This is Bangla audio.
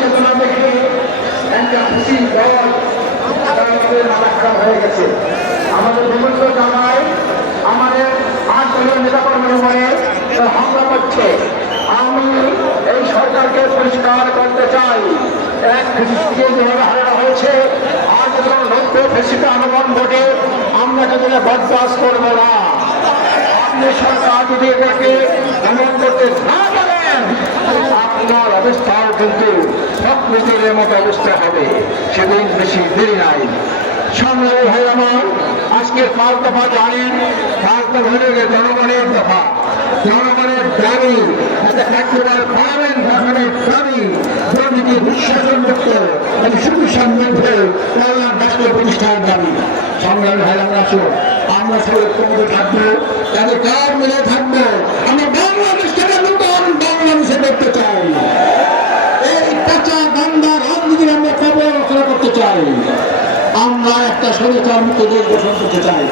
চেতনা দেখে একটা খুশি দল হয়ে গেছে। আমাদের বিভিন্ন জায়গায় আমাদের 8 দলীয় নেতাকর্মীর উপরে হামলা করছে। আমি এই সরকারকে পরিষ্কার করতে চাই, এক ফেসিস্টকে যেভাবে হারানো হয়েছে, আজ যখন লক্ষ্য ফেসিকে আনুমান ঘটে আমরা কিন্তু বরদাস্ত করবো না। আপনি সরকার যদি এটাকে এমন করতে না পারেন, আপনার অবস্থাও কিন্তু সব নিজের মতো অবস্থা হবে। সেদিন বেশি দেরি নাই। সংগ্রামী ভাই আমার, আজকের 5 দফা জানেন, 5 দফা হয়ে গেছে জনগণের দফা, জনগণের দাবি, পার্লামেন্ট গঠনের দাবি, দুর্নীতি নিঃশাসন মুক্ত এবং সুসংবদ্ধ কল্যাণ রাষ্ট্র প্রতিষ্ঠানের দাবি। সংগ্রামী ভাই আমরা আসুন, আমরা সবাই কমতে থাকবো, তাদের কাজ মিলে থাকবো। আমরা বাংলাদেশটাকে নতুন বাংলাদেশে দেখতে চাই। এই কাঁচা গঙ্গা রাজনীতির আমরা খবর রচনা করতে চাই। আমরা একটা স্বৈরাচার মুক্ত দেশ গঠন করতে চাই।